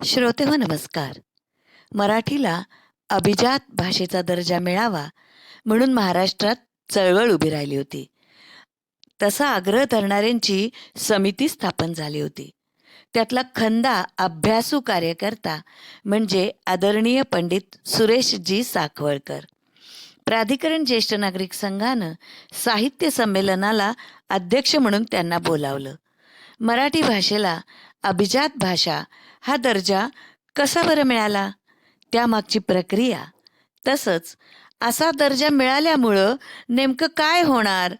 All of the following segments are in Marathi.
श्रोते हो नमस्कार. मराठीला अभिजात भाषेचा दर्जा मिळावा म्हणून महाराष्ट्रात चळवळ उभी राहिली होती. तसा आग्रह धरणाऱ्यांची समिती स्थापन झाली होती. त्यातला खंदा अभ्यासू कार्यकर्ता म्हणजे आदरणीय पंडित सुरेशजी साखवळकर. प्राधिकरण ज्येष्ठ नागरिक संघानं साहित्य संमेलनाला अध्यक्ष म्हणून त्यांना बोलावलं. मराठी भाषेला अभिजात भाषा हा दर्जा कसा बरं मिळाला? त्यामागची प्रक्रिया. तसंच असा दर्जा मिळाल्यामुळं नेमकं काय होणार?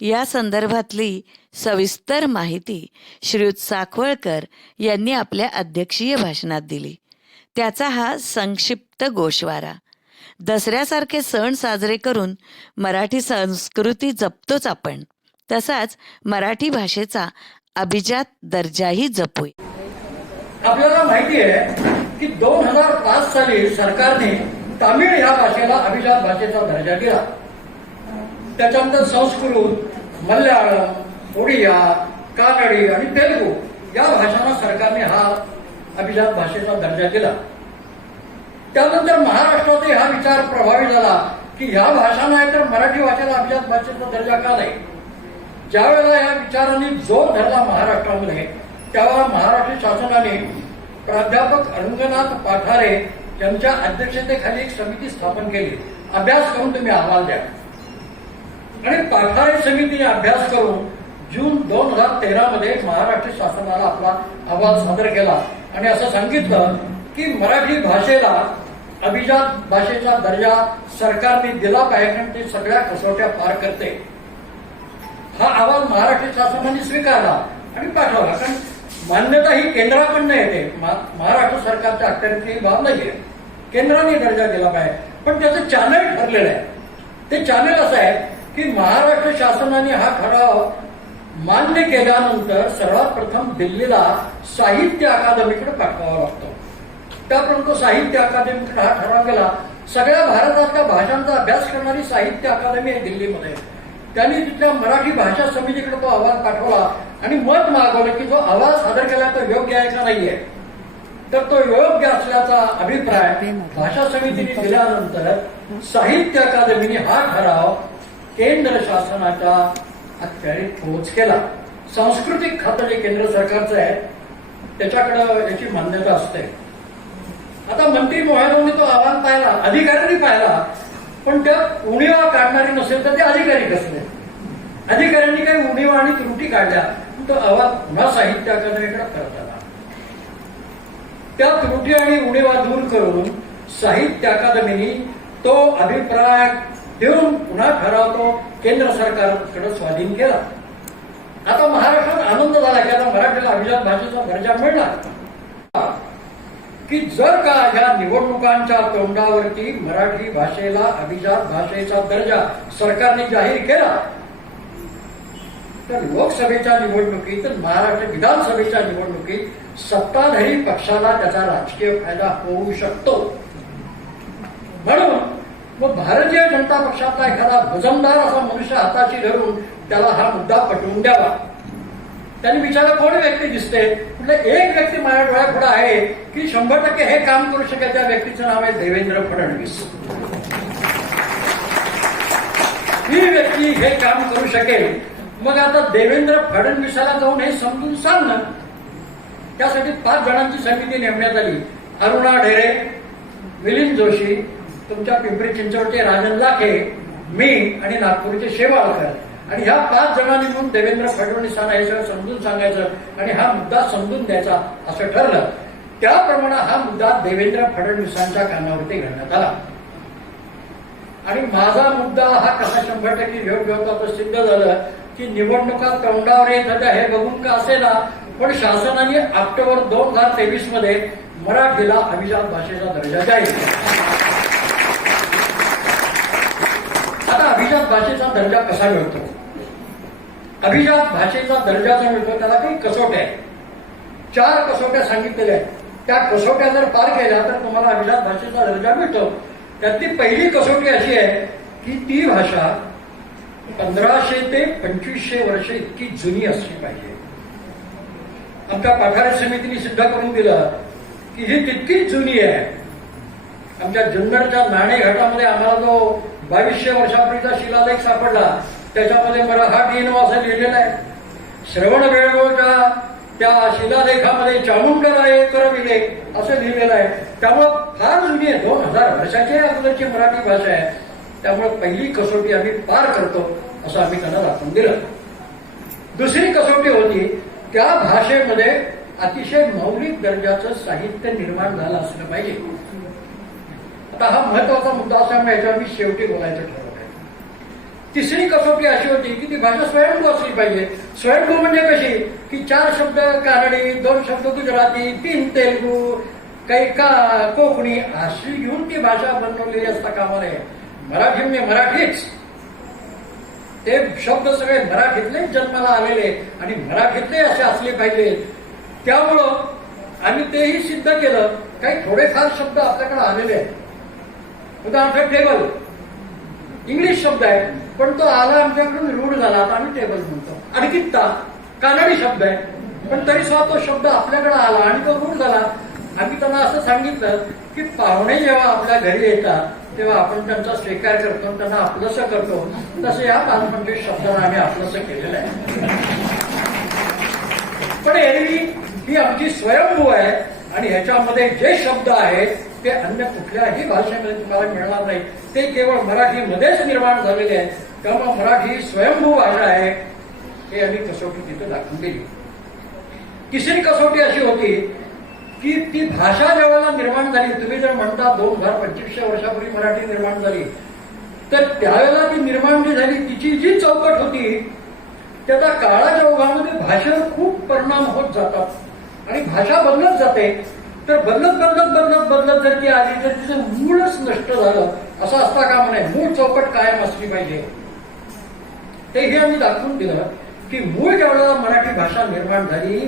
या संदर्भातली सविस्तर माहिती श्रीयुत साखवळकर यांनी आपल्या अध्यक्षीय भाषणात दिली. त्याचा हा संक्षिप्त गोषवारा. दसऱ्यासारखे सण साजरे करून मराठी संस्कृती जपतोच आपण. तसाच मराठी भाषेचा अभिजात दर्जाही जपूया. आपल्याला माहिती आहे की दोन हजार पाच साली सरकारने तामिळ ह्या भाषेला अभिजात भाषेचा दर्जा दिला. त्याच्यानंतर संस्कृत मल्याळम ओडिया कानडी आणि तेलुगू या भाषांना सरकारने हा अभिजात भाषेचा दर्जा दिला. त्यानंतर महाराष्ट्रातही हा विचार प्रभावी झाला की ह्या भाषा नाही तर मराठी भाषेला अभिजात भाषेचा दर्जा का नाही? ज्यावेळेला या विचारांनी जोर धरला महाराष्ट्रामध्ये तेव्हा महाराष्ट्र शासनाने प्राध्यापक अरुंगनाथ पाठारे यांच्या अध्यक्षतेखाली एक समिती स्थापन केली. अभ्यास करून तुम्ही अहवाल द्या. आणि पाठारे समितीने अभ्यास करून जून दोन हजार तेरामध्ये महाराष्ट्र शासनाला आपला अहवाल सादर केला. आणि असं सांगितलं की मराठी भाषेला अभिजात भाषेचा दर्जा सरकारने दिला पाहिजे आणि ते सगळ्या कसोट्या पार करते. हा अहवाल महाराष्ट्र शासनाने स्वीकारला आणि पाठवला. कारण मान्यता ही केंद्राकडनं येते. महाराष्ट्र सरकारच्या अखत्यारीतली ही बाब नाहीये. केंद्राने दर्जा दिला पाहिजे. पण त्याचं चॅनल ठरलेलं आहे. ते चॅनल असं आहे की महाराष्ट्र शासनाने हा ठराव मान्य केल्यानंतर सर्वात प्रथम दिल्लीला साहित्य अकादमीकडे पाठवावा लागतो. त्यापर्यंत साहित्य अकादमीकडे हा ठराव गेला. सगळ्या भारतातल्या भाषांचा अभ्यास करणारी साहित्य अकादमी आहे दिल्लीमध्ये. त्यांनी तिथल्या मराठी भाषा समितीकडे तो अहवाल पाठवला आणि मत मागवलं की जो अहवाल सादर केला तो योग्य आहे का नाहीये. तर तो योग्य असल्याचा अभिप्राय भाषा समितीने दिल्यानंतर साहित्य अकादमीने हा ठराव केंद्र शासनाच्या अखत्यारीत पोहोच केला. सांस्कृतिक खातं जे केंद्र सरकारचं आहे त्याच्याकडं याची मान्यता असते. आता मंत्री मोहायदोनी तो अहवाल पाहिला अधिकाऱ्यांनी पाहिला पण त्या उणीवा काढणारी नसेल तर ते अधिकारी कसले? अधिकाऱ्यांनी काही उणीवा आणि त्रुटी काढल्या तो अहवाल पुन्हा साहित्य अकादमीकडे परत आला. त्या त्रुटी आणि उणीवा दूर करून साहित्य अकादमीने तो अभिप्राय देऊन पुन्हा ठराव तो केंद्र सरकारकडे स्वाधीन केला. आता महाराष्ट्रात आनंद झाला की आता मराठीला अभिजात भाषेचा दर्जा मिळणार. की जर का या निवडणुकांच्या तोंडावरती मराठी भाषेला अभिजात भाषेचा दर्जा सरकारने जाहीर केला तर लोकसभेच्या निवडणुकीत महाराष्ट्र विधानसभेच्या निवडणुकीत सत्ताधारी पक्षाला त्याचा राजकीय फायदा होऊ शकतो. म्हणून मग भारतीय जनता पक्षातला एखादा वजनदार असा मनुष्य हाताशी धरून त्याला हा मुद्दा पटवून द्यावा. त्यांनी विचारलं कोण व्यक्ती दिसते? म्हटलं एक व्यक्ती माझ्या डोळ्यापुढे आहे की शंभर टक्के हे काम करू शकेल त्या व्यक्तीचं नाव आहे देवेंद्र फडणवीस. ही व्यक्ती हे काम करू शकेल. मग आता देवेंद्र फडणवीसाला जाऊन हे समजून सांगणं त्यासाठी पाच जणांची समिती नेमण्यात आली. अरुणा ढेरे मिलिंद जोशी तुमच्या पिंपरी चिंचवडचे राजन लाखे मी आणि नागपूरचे शेवाळकर. आणि ह्या पाच जणांनी म्हणून देवेंद्र फडणवीसांना हे सगळं समजून सांगायचं आणि हा मुद्दा समजून द्यायचा असं ठरलं त्याप्रमाणे हा मुद्दा देवेंद्र फडणवीसांच्या कानावरती घालण्यात आला. आणि माझा मुद्दा हा कसा शंभर टक्के योग्य होता तो सिद्ध झालं की निवडणुका तोंडावर येत होत्या हे बघून का असेना पण शासनाने ऑक्टोबर दोन हजार तेवीसमध्ये मराठीला अभिजात भाषेचा दर्जा जाहीर केला. आता अभिजात भाषेचा दर्जा कसा मिळतो? अभिजात भाषेचा दर्जा जो मिळतो त्याला काही कसोट्या आहेत. चार कसोट्या सांगितलेल्या आहेत. त्या कसोट्या जर पार केल्या तर तुम्हाला अभिजात भाषेचा दर्जा मिळतो. त्यातली पहिली कसोटी अशी आहे की ती भाषा पंधराशे ते पंचवीसशे वर्ष इतकी जुनी असली पाहिजे. आमच्या पाठारे समितीने सिद्ध करून दिलं की ही तितकीच जुनी आहे. आमच्या जुन्नरच्या नाणे घाटामध्ये आम्हाला जो बावीसशे वर्षापूर्वीचा शिलालेख सापडला. त्याच्यामध्ये मराठी नो असं लिहिलेलं आहे. श्रवण वेळवळच्या त्या शिलालेखामध्ये चामुंडराय करविले असं लिहिलेलं आहे. त्यामुळं फार जुनी आहे. दोन हजार वर्षाची अगोदरची मराठी भाषा आहे. त्यामुळं पहिली कसोटी आम्ही पार करतो असं आम्ही त्यांना दाखवून दिलं. दुसरी कसोटी होती त्या भाषेमध्ये अतिशय मौलिक दर्जाचं साहित्य निर्माण झालं असलं पाहिजे. आता हा महत्त्वाचा मुद्दा असल्यामुळे याच्यावर मी शेवटी बोलायचं ठरवलं आहे. तिसरी कसोटी अशी होती की ती भाषा स्वयंभू असली पाहिजे. स्वयंभू म्हणजे कशी? की चार शब्द कानडी दोन शब्द गुजराती तीन तेलगू काही का कोकणी अशी घेऊन ती भाषा बनवलेली असता कामा नये मराठी म्हणजे मराठीच. ते शब्द सगळे मराठीतलेच जन्माला आलेले आणि मराठीतले असे असले पाहिजे. त्यामुळं आम्ही तेही सिद्ध केलं. काही थोडेफार शब्द आपल्याकडे आलेले आहेत. उदाहरणार्थ टेबल इंग्लिश शब्द आहे पण तो आला आमच्याकडून रूढ झाला. आता आम्ही टेबल म्हणतो. अडकित्ता कानडी शब्द आहे. पण तरी सुद्धा तो शब्द आपल्याकडे आला आणि तो रूढ झाला. आम्ही त्यांना असं सांगितलं की पाहुणे जेव्हा आपल्या घरी येतात तेव्हा आपण त्यांचा स्वीकार करतो त्यांना आपलंसं करतो. तसं या पाच पंचवीस शब्दांना आम्ही आपलंसं केलेलं आहे. पण एरवी ही आमची स्वयंभू आहे आणि ह्याच्यामध्ये जे शब्द आहेत ते अन्य कुठल्याही भाषेमध्ये तुम्हाला मिळणार नाही. ते केवळ मराठीमध्येच निर्माण झालेले आहेत. त्यामुळे मराठी स्वयंभू भाषा आहे हे आम्ही कसोटी तिथं दाखवून दिली. तिसरी कसोटी अशी होती की ती भाषा ज्यावेळेला निर्माण झाली तुम्ही जर म्हणता दोन हजार पंचवीसशे वर्षापूर्वी मराठी निर्माण झाली तर त्यावेळेला ती निर्माण जी झाली तिची जी चौकट होती त्याचा काळाच्या ओघामध्ये भाषेवर खूप परिणाम होत जातात. आणि भाषा बदलत जाते. तर बदलत बदलत बदलत बदलत जर ती आली तर तिचं मूळच नष्ट झालं. असं असता कामा नये. मूळ चौकट कायम असली पाहिजे. ते हे आम्ही दाखवून दिलं की मूळ ज्यावेळेला मराठी भाषा निर्माण झाली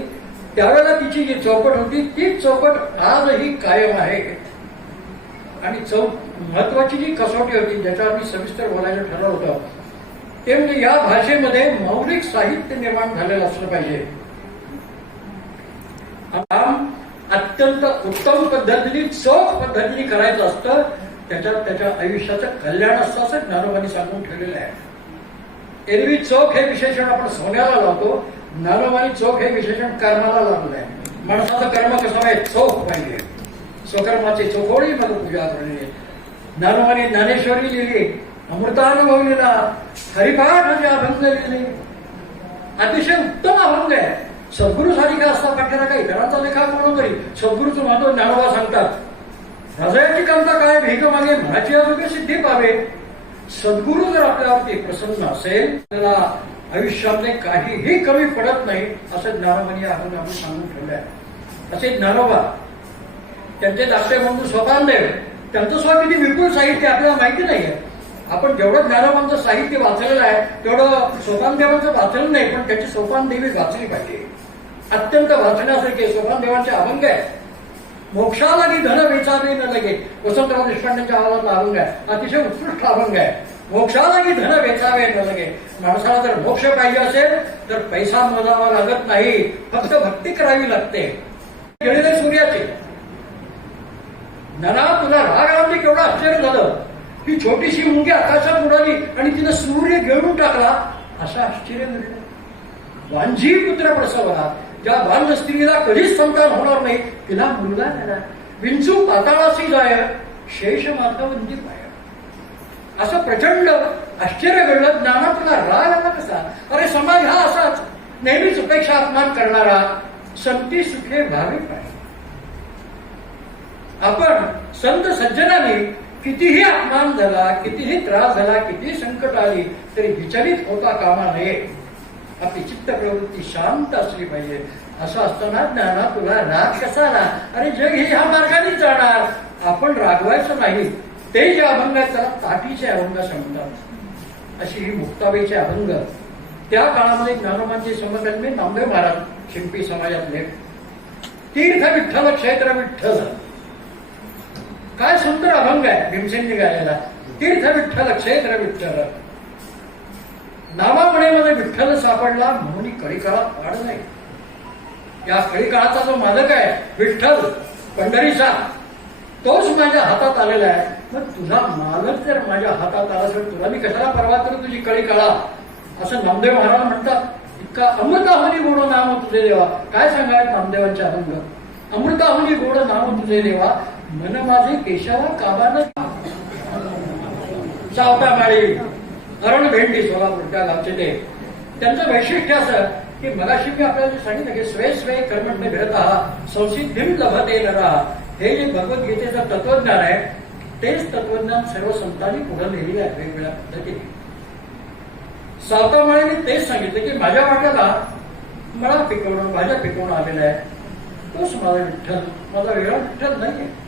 त्यावेळेला तिची जी चौकट होती तीच चौकट आजही कायम आहे. आणि चौ महत्वाची जी कसोटी होती ज्याच्यावर मी सविस्तर बोलायचं ठरवलं होतं ते म्हणजे या भाषेमध्ये मौलिक साहित्य निर्माण झालेलं असलं पाहिजे. अत्यंत उत्तम पद्धतीने चोख पद्धतीने करायचं असतं. त्याच्यात त्याच्या आयुष्याचं कल्याण असतं असं ज्ञानोबांनी सांगून ठेवलेलं आहे. एरवी चोख हे विशेषण आपण सोन्याला लावतो. ज्ञानोबानी चोख हे विशेषण कर्माला लावलं आहे. माणसाचं कर्म कसं आहे चोख पाहिजे. स्वकर्माची चोखोळी मग पूजा करणे. ज्ञानोबाने ज्ञानेश्वरी लिहिली अमृतानुभवलेला हरिपाठ म्हणजे अभंग लिहिले. अतिशय उत्तम अभंग आहे. सद्गुरु सारिखा असता पाठ्याला काही इतरांचा लेखा कोण तरी सद्गुरूचं महत्त्व ज्ञानोबा सांगतात. हृदयाची कामता काय? भेग मागे मनाची आरोग्य सिद्धी पावे. सद्गुरू जर आपल्यावरती प्रसन्न असेल त्याला आयुष्यामध्ये काहीही कमी पडत नाही असं ज्ञानोबानी आपण आपण सांगून ठेवलं आहे. असे ज्ञानोबा त्यांचे धाकटे बंधू स्वपानदेव त्यांचं सुद्धा किती विपुल साहित्य आपल्याला माहिती नाही आहे आपण जेवढं ज्ञानोबांचं साहित्य वाचलेलं आहे तेवढं सोपानदेवांचं वाचलं नाही पण त्याची सोपानदेवी वाचली पाहिजे. अत्यंत वाचण्यासारखे सोपानदेवांचे अभंग आहे मोक्षाला की धन वेचावे न लगे. वसंतराव देशपांडेच्या आवाजातला अभंग आहे. अतिशय उत्कृष्ट अभंग आहे. मोक्षाला की धन वेचावे न लगे. माणसाला जर मोक्ष पाहिजे असेल तर पैसा मोजावा लागत नाही. फक्त भक्ती करावी लागते. गेलेले सूर्याचे. नाना तुला राग आला केवढं आश्चर्य झालं. ही छोटीशी मुंगी आकाशात उडाली आणि तिनं सूर्य गिळून टाकला असं आश्चर्य घडलं वांझी पुत्र प्रसवला ज्या बाल स्त्रीला कधीच संतान होणार नाही. तिला मुलगा झाला. विंचू पाताळाशी जाय शेष माता पाय. असं प्रचंड आश्चर्य घडलं ज्ञानातला राग आला कसा? अरे समाज हा असाच. नेहमीच उपेक्षा अपमान करणारा संती सुखे भाविक पाहिजे आपण संत सज्जनाने कितीही अपमान झाला कितीही त्रास झाला कितीही संकट आली तरी विचलित होता कामा नये. आपली चित्त प्रवृत्ती शांत असली पाहिजे. असं असताना ज्ञाना तुला राग कसा आला? अरे जग हे ह्या मार्गाने जाणार. आपण रागवायचं नाही. ते जे अभंग आहेत त्याला ताटीचे अभंग सांगतात अशी ही मुक्ताबाईचे अभंग. त्या काळामध्ये ज्ञानोबांचे समकल्मी नामदेव महाराज शिंपी समाजातले. तीर्थ विठ्ठल क्षेत्र विठ्ठल. काय सुंदर अभंग आहे भीमसेनने गायलेला. तीर्थ विठ्ठल क्षेत्र विठ्ठल नामामणेमध्ये विठ्ठल सापडला म्हणून कळीकाळा काळात नाही. या कळीकाळाचा जो मालक आहे विठ्ठल पंढरीचा तोच माझ्या हातात आलेला आहे. मग तुझा मालक जर माझ्या हातात आला तर तुला मी कशाला परवा करू तुझी कळी काळा असं नामदेव महाराज म्हणतात इतका अमृताहुनी गोड नाम तुझे देवा. काय सांगायत नामदेवांचे अभंग? अमृताहुनी गोड नाम तुझे देवा. मन माझे केशवा काबानं सावतामाळी अरुण भेंडी सोलापूरच्या गावचे ते. त्यांचं वैशिष्ट्य असं की मगाशी मी आपल्याला सांगितलं की स्वय स्वय कर्मण्य फिरत आहात संसिद्धी लभते नरा. हे जे भगवद्गीतेचं तत्वज्ञान आहे तेच तत्वज्ञान सर्व संतांनी पुढे लिहिलेलं आहे वेगवेगळ्या पद्धतीने. सावतामाळीने तेच सांगितलं की माझ्या वाट्याला मला पिकवणं माझ्या पिकवणं आलेलं आहे. तोच माझा विठ्ठल. माझा वेगळा विठ्ठल नाहीये.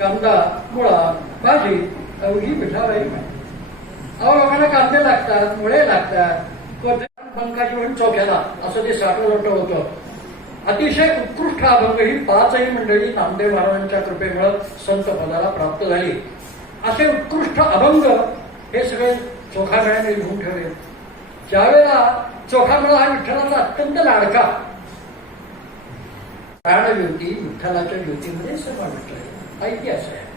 कांदा मुळा भाजी अवघी मिठाबाई नाही अहो लोकांना कांदे लागतात मुळे लागतात पंकाची म्हणून चौक्याला असं ते साठ लोट होतं अतिशय उत्कृष्ट अभंग ही पाचही मंडळी नामदेव महाराजांच्या कृपेमुळे संत पदाला प्राप्त झाली असे उत्कृष्ट अभंग हे सगळे चोखामेळ्याने लिहून ठेवले ज्यावेळेला चोखामेळा हा विठ्ठलाचा अत्यंत लाडका प्राणज्योती विठ्ठलाच्या ज्योतीमध्ये समाविष्ट आहे इतिहास आहे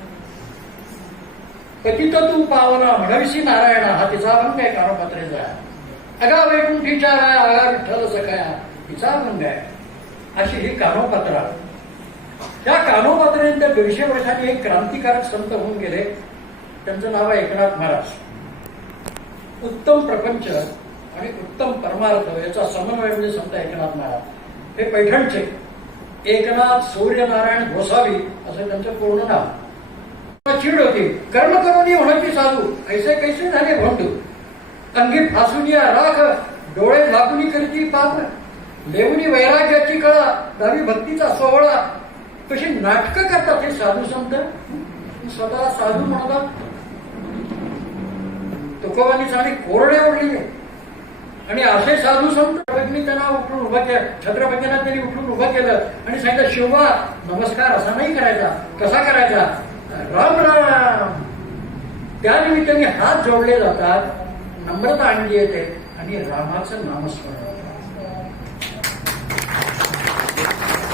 पतित तू पावना म्हणविसी नारायणा हा तिचा अभंग आहे कानोपात्रेचा अगा वैकुंठीच्या राय अगा विठ्ठल सकाया तिचा अभंग आहे. अशी ही कानोपात्रा त्या कानोपात्रेनंतर दीडशे वर्षांनी एक क्रांतिकारक संत होऊन गेले. त्यांचं नाव आहे एकनाथ महाराज. उत्तम प्रपंच आणि उत्तम परमार्थ याचा समन्वय म्हणजे संत एकनाथ महाराज. हे पैठणचे. एकनाथ सूर्यनारायण गोसावी असं त्यांचं पूर्ण नाव. चीड होती. कर्म करून होण्याची साधू. ऐसे कैसे झाले भोंडू? अंगी फासून या राख. डोळे झाकून करती पाप. लेवणी वैराग्याची कळा. दावी भक्तीचा सोहळा. कशी नाटकं करतात हे साधू संत? स्वतः साधू म्हणतात. तुकोबांनी चांगली कोरडे ओढलेले आणि असे साधू संत त्यांना उठून उभं केलं छत्रपतींना त्यांनी उठून उभं केलं आणि सांगितलं शिवा नमस्कार असा नाही करायचा. कसा करायचा? राम राम. त्या निमित्ताने हात जोडले जातात नम्रता आणली येते आणि रामाचं नामस्मरण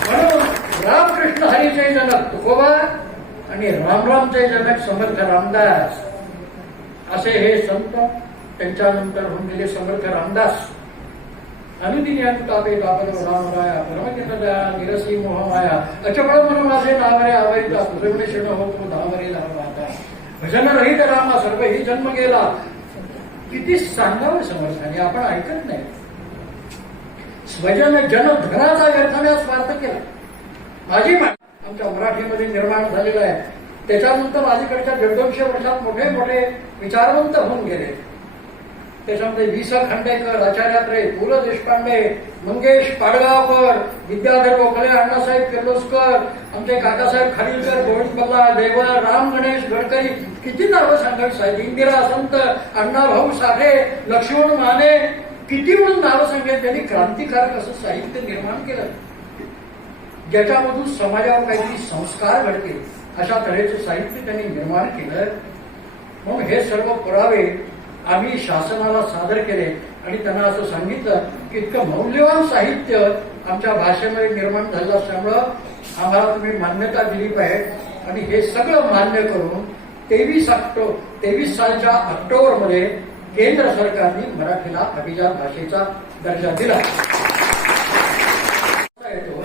म्हणून रामकृष्ण हरीचे जनक तुकोबा आणि रामरामचे जनक समर्थ रामदास असे हे संत त्यांच्यानंतर होऊन गेले समर्थ रामदास. अनुदिनी तापे तापन रामराया परमकिता निरसी मोहमाया. अचपळ म्हणून माझे नावरे आवरिता सुरवणे क्षण होतो धावरे धावता भजन रहित रामा सर्व ही जन्म गेला. किती सांगावं समर्थाने आपण ऐकत नाही. स्वजन जन धनाचा व्यर्थाने स्वार्थ केला. माझी आमच्या मराठीमध्ये निर्माण झालेला आहे. त्याच्यानंतर अलीकडच्या दीड वर्षात मोठे मोठे विचारवंत होऊन गेले. त्याच्यामध्ये वि स खांडेकर आचार्यात्रे पु ल देशपांडे मंगेश पाडगावकर विद्याधर गोखले अण्णासाहेब किर्लोस्कर आमचे काकासाहेब खाडीलकर गोविंद बल्ला देवर राम गणेश गडकरी किती नावं सांगावी साहेब? इंदिरा संत अण्णा भाऊ साठे लक्ष्मण माने किती म्हणून नावं सांगेल त्यांनी क्रांतिकारक असं साहित्य निर्माण केलं. ज्याच्यामधून समाजावर काहीतरी संस्कार घडतील अशा तऱ्हेचं साहित्य त्यांनी निर्माण केलं. म्हणून हे सर्व पुरावे आम्ही शासनाला सादर केले आणि त्यांना असं सांगितलं की इतकं मौल्यवान साहित्य आमच्या भाषेमध्ये निर्माण झालं असल्यामुळं आम्हाला तुम्ही मान्यता दिली पाहिजे. आणि हे सगळं मान्य करून तेवीस ऑक्टोबर तेवीस सालच्या ऑक्टोबरमध्ये केंद्र सरकारने मराठीला अभिजात भाषेचा दर्जा दिला. येतो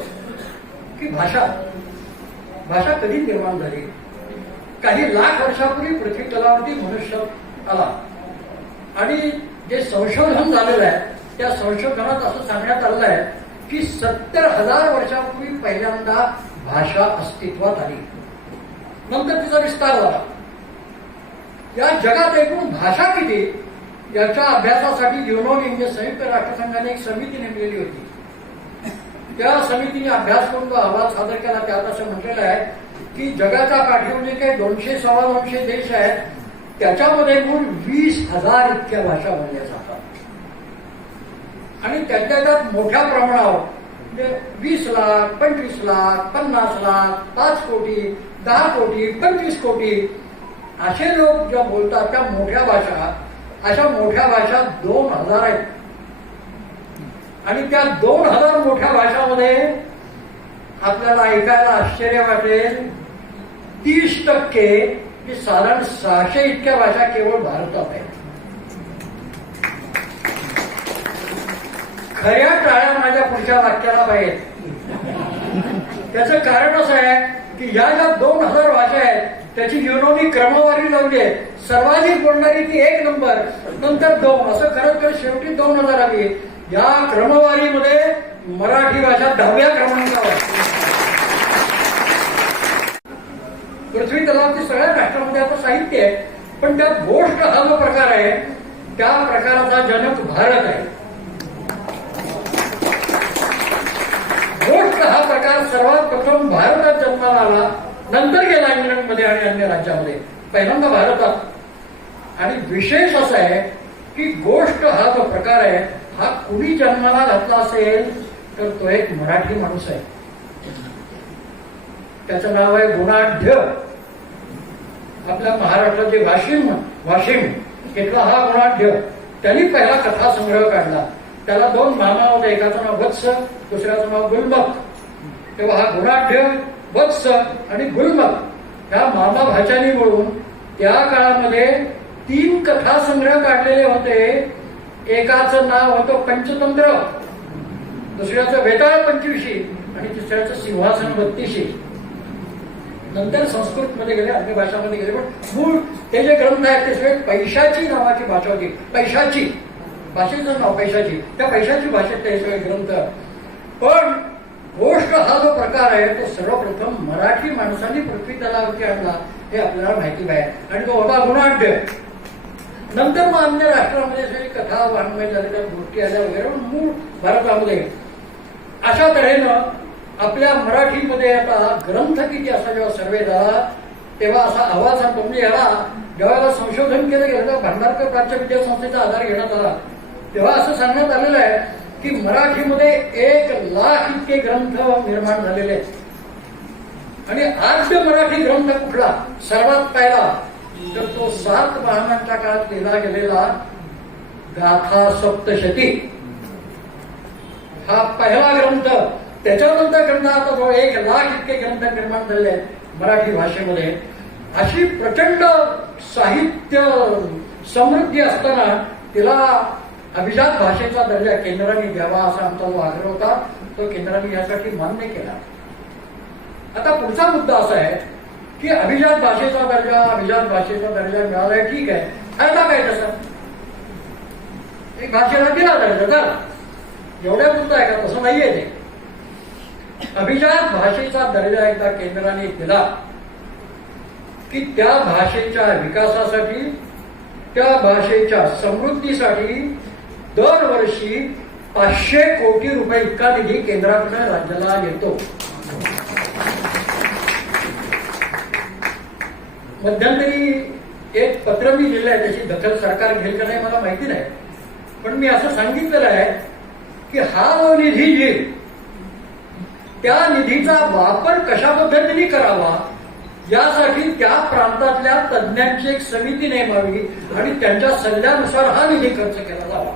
की भाषा भाषा कधी निर्माण झाली? काही लाख वर्षापूर्वी पृथ्वी तलावरती मनुष्य आला. आणि जे संशोधन झालेलं आहे त्या संशोधनात असं सांगण्यात आलेलं आहे की सत्तर हजार वर्षापूर्वी पहिल्यांदा भाषा अस्तित्वात आली. नंतर तिचा विस्तार झाला. या जगात एकूण भाषा किती? याच्या अभ्यासासाठी युनोनी म्हणजे संयुक्त राष्ट्रसंघाने एक समिती नेमलेली होती. त्या समितीने अभ्यास करून तो अहवाल सादर केला. त्यात असं म्हटलेलं आहे की जगाच्या पाठीवर जे काही दोनशे सव्वा दोनशे देश आहेत. त्याच्यामध्ये एकूण वीस हजार इतक्या भाषा बोलल्या जातात आणि त्याच्या त्यात मोठ्या प्रमाणावर म्हणजे वीस लाख पंचवीस लाख पन्नास लाख पाच कोटी दहा कोटी पंचवीस कोटी असे लोक ज्या बोलतात त्या मोठ्या भाषा अशा मोठ्या भाषा दोन हजार आहेत. आणि त्या दोन हजार मोठ्या भाषामध्ये आपल्याला ऐकायला आश्चर्य वाटेल तीस टक्के की साधारण सहाशे इतक्या भाषा केवळ भारतात आहेत. खऱ्या टाळ्या माझ्या पुढच्या वाक्याला पाहिजे त्याचं कारण असं आहे की या ज्या दोन हजार भाषा आहेत त्याची युनोनी क्रमवारी लावली आहे. सर्वाधिक बोलणारी ती एक नंबर नंतर दोन. असं खरं तर शेवटी दोन हजार आली. या क्रमवारीमध्ये मराठी भाषा दहाव्या क्रमांकावर आहे. पृथ्वी तलावची सगळ्या राष्ट्रामध्ये आता साहित्य आहे पण त्यात गोष्ट हा जो प्रकार आहे त्या प्रकाराचा जनक भारत आहे. गोष्ट हा प्रकार सर्वात प्रथम भारतात जन्माला आला नंतर गेला इंग्लंडमध्ये आणि अन्य राज्यामध्ये. पहिल्यांदा भारतात. आणि विशेष असं आहे की गोष्ट हा जो प्रकार आहे हा कुणी जन्माला घातला असेल तर तो एक मराठी माणूस आहे. त्याचं नाव आहे गुणाढ्य. आपल्या महाराष्ट्राचे वाशिम वाशिम इथला हा गुणाढ्य. त्यांनी पहिला कथा संग्रह काढला. त्याला दोन मामा होते. एकाचं नाव वत्स दुसऱ्याचं नाव गुलमक तेव्हा हा गुणाढ्य वत्स आणि गुलमक ह्या मामा भाच्यानी मिळून त्या काळामध्ये तीन कथा संग्रह काढलेले होते. एकाचं नाव होतं पंचतंत्र. दुसऱ्याचं वेताळ पंचवीशी आणि तिसऱ्याचं सिंहासन बत्तीशी. नंतर संस्कृत मध्ये गेले अन्य भाषामध्ये गेले पण मूळ ते जे ग्रंथ आहेत ते सगळे पैशाची नावाची भाषा होती. पैशाची. भाषेचं नाव पैशाची. त्या पैशाची भाषेत ते सगळे ग्रंथ. पण गोष्ट हा जो प्रकार आहे तो सर्वप्रथम मराठी माणसांनी पृथ्वी तलावरती आणला हे आपल्याला माहिती आहे. आणि तो होता गुणाढ्य. नंतर मग अन्य राष्ट्रामध्ये सगळी कथा वाङ्मय झालेल्या गोष्टी आल्या वगैरे मूळ भारतामध्ये. अशा तऱ्हेनं आपल्या मराठीमध्ये आता ग्रंथ किती असा जेव्हा सर्वे झाला तेव्हा असा आवाज आणतो म्हणजे याला जेव्हा संशोधन केलं गेलं तेव्हा भांडारकर प्राच्य विद्यासंस्थेचा आधार घेण्यात आला. तेव्हा असं सांगण्यात आलेलं आहे की मराठीमध्ये एक लाख इतके ग्रंथ निर्माण झालेले आहेत. आणि आद्य मराठी ग्रंथ कुठला? सर्वात पहिला. तर तो सात वाहनांच्या काळात लिहिला गेलेला गाथा सप्तशती. हा पहिला ग्रंथ त्याच्यानंतर ग्रंथ आता जवळ एक लाख इतके ग्रंथ निर्माण झाले आहेत मराठी भाषेमध्ये. अशी प्रचंड साहित्य समृद्धी असताना तिला अभिजात भाषेचा दर्जा केंद्राने द्यावा असा आमचा जो आग्रह होता तो केंद्राने यासाठी मान्य केला. आता पुढचा मुद्दा असा आहे की अभिजात भाषेचा दर्जा अभिजात भाषेचा दर्जा मिळाला ठीक आहे. फायदा काय तसा एक भाषेला दिला दर्जा झाला एवढ्या मुद्दा आहे का? तसं नाहीये ते. अभिजात भाषेचा दर्जा एकदा केंद्राने दिला की त्या भाषेच्या विकासासाठी त्या भाषेच्या समृद्धीसाठी दरवर्षी पाचशे कोटी रुपये इतका निधी केंद्राकडे राज्याला येतो. मध्यंतरी एक पत्र मी लिहिलं आहे त्याची दखल सरकार घेईल का नाही मला माहिती नाही. पण मी असं सांगितलेलं आहे की हा जो निधी येईल त्या निधीचा वापर कशा पद्धतीने करावा? यासाठी त्या प्रांतातल्या तज्ज्ञांची एक समिती नेमावी आणि त्यांच्या सल्ल्यानुसार हा निधी खर्च केला जावा.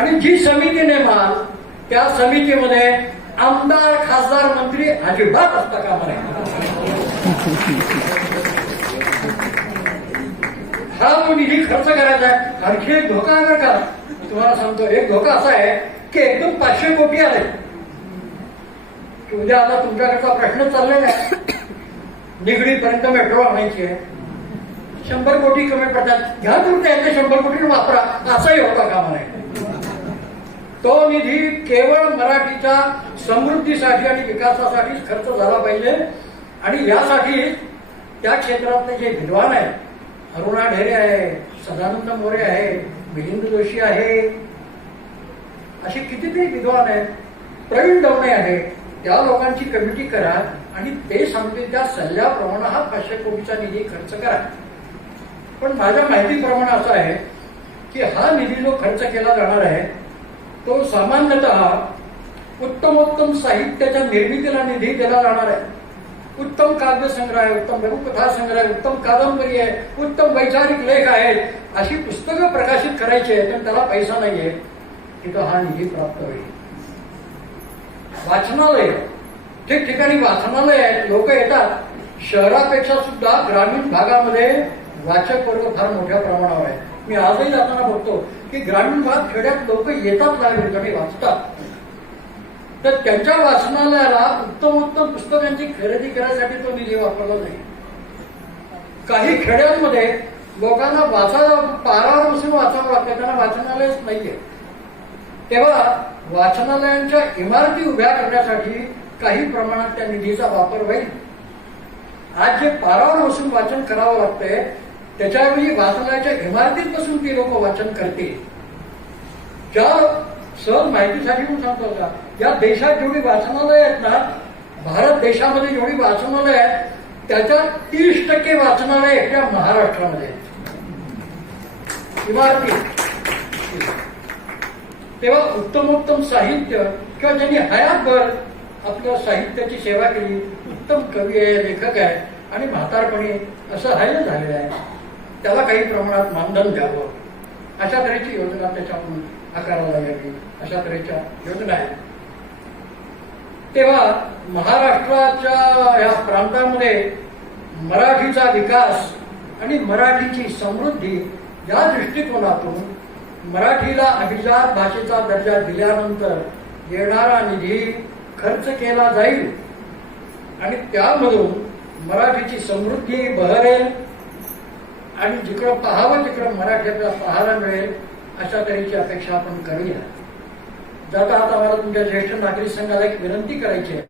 आणि जी समिती नेमाल त्या समितीमध्ये आमदार खासदार मंत्री अजिबात असता कामा हा जो निधी खर्च करायचा आहे आणखी एक धोका आहे का? तुम्हाला सांगतो एक धोका असा आहे की एकदम पाचशे कोटी आले. की उद्या आता तुमच्याकडचा प्रश्न चाललेला आहे निगडीपर्यंत मेट्रो आणायची आहे. शंभर कोटी कमी पडतात. घ्या तुमच्या यातले शंभर कोटी वापरा. असाही होता कामा नाही तो निधी केवळ मराठीच्या समृद्धीसाठी आणि विकासासाठी खर्च झाला पाहिजे. आणि यासाठी त्या क्षेत्रातले जे विद्वान आहेत अरुणा ढेरे आहे सदानंद मोरे आहे मिलिंद जोशी आहे असे कितीतरी विद्वान आहेत. प्रवीण दवणे आहे त्या लोकांची कमिटी करा आणि ते सांगतील त्या सल्ल्याप्रमाणे हा पाचशे कोटीचा निधी खर्च करा. पण माझ्या माहितीप्रमाणे असं आहे की हा निधी जो खर्च केला जाणार आहे तो सामान्यतः उत्तमोत्तम साहित्याच्या निर्मितीला निधी दिला जाणार आहे. उत्तम काव्यसंग्रह आहे उत्तम लघुकथा संग्रह आहे उत्तम कादंबरी आहे उत्तम वैचारिक लेख आहेत अशी पुस्तकं प्रकाशित करायची आहेत पण त्याला पैसा नाहीये तिथं हा निधी प्राप्त होईल. वाचनालय. ठिकठिकाणी वाचनालय आहेत. लोक येतात. शहरापेक्षा सुद्धा ग्रामीण भागामध्ये वाचक वर्ग फार मोठ्या प्रमाणावर आहे. मी आजही जाताना बघतो की ग्रामीण भाग खेड्यात लोक येतात लायब्ररीकडे वाचतात. तर त्यांच्या वाचनालयाला उत्तम उत्तम पुस्तकांची खरेदी करण्यासाठी तो निधी वापरला नाही. काही खेड्यांमध्ये लोकांना वाचा पारावर बसून वाचावं लागतं. त्यांना वाचनालयच नाहीये. तेव्हा वाचनालयांच्या इमारती उभ्या करण्यासाठी काही प्रमाणात त्या निधीचा वापर होईल. आज जे पारावर बसून वाचन करावं लागतंय त्याच्याऐवजी वाचनालयाच्या इमारतीत बसून ती लोक वाचन करतील. ज्या सहज माहितीसाठी पण सांगतो का या देशात जेवढी वाचनालय आहेत ना भारत देशामध्ये जेवढी वाचनालय आहेत त्याच्या तीस टक्के वाचनालय एकट्या महाराष्ट्रामध्ये. आहेत. इमारती. तेव्हा उत्तम उत्तम साहित्य किंवा ज्यांनी हयातभर आपल्या साहित्याची सेवा केली उत्तम कवी आहे लेखक आहे आणि म्हातारपणी असं हायला झालेलं आहे त्याला काही प्रमाणात मानधन द्यावं अशा तऱ्हेची योजना त्याच्याकडून आकारायला लागली. अशा तऱ्हेच्या योजना आहेत. तेव्हा महाराष्ट्राच्या या प्रांतामध्ये मराठीचा विकास आणि मराठीची समृद्धी या दृष्टिकोनातून मराठीला अभिजात भाषेचा दर्जा दिल्यानंतर येणारा निधी खर्च केला जाईल. आणि त्यामधून मराठीची समृद्धी बहरेल आणि जिकडं पाहावं तिकडं मराठीचा पाहायला मिळेल अशा तऱ्हेची अपेक्षा आपण करूया. जाता आता मला तुमच्या ज्येष्ठ नागरिक संघाला एक विनंती करायची आहे.